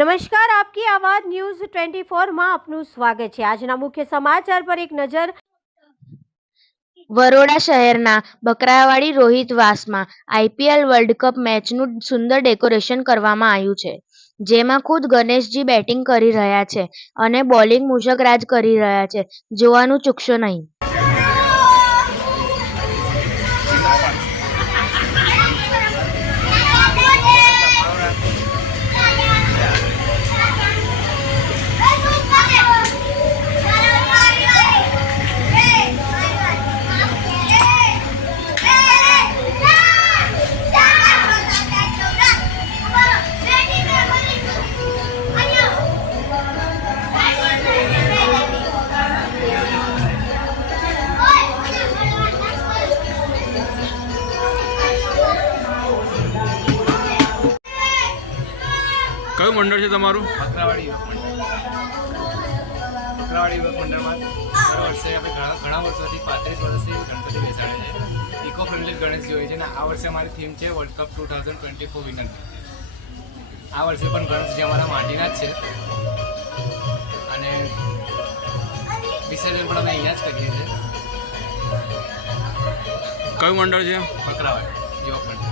નમસ્કાર, આપકી આવાજ ન્યૂઝ 24 માં આપનું સ્વાગત છે। આજના મુખ્ય સમાચાર પર એક નજર। વરોડા શહેરના બકરાવાડી રોહિતવાસમાં આઈપીએલ વર્લ્ડ કપ મેચનું સુંદર ડેકોરેશન કરવામાં આવ્યું છે, જેમાં ખુદ ગણેશજી બેટિંગ કરી રહ્યા છે અને બોલિંગ મૂષક રાજ કરી રહ્યા છે। જોવાનું ચૂકશો નહીં। કયું મંડળ છે તમારું? બકરાવાડી યુવક મંડળમાં દર વર્ષે આપણે ઘણા વર્ષોથી 35 વર્ષથી ગણપતિ બેસાડે છે। ઇકો ફ્રેન્ડલી ગણેશજી હોય છે ને આ વર્ષે અમારી થીમ છે વર્લ્ડ કપ 2024 વિનર। આ વર્ષે પણ ગણેશજી અમારા માટીના જ છે અને વિસર્જન પણ અમે અહીંયા જ કરીએ છીએ। કયું મંડળ છે? બકરાવાડી યુવક મંડળ।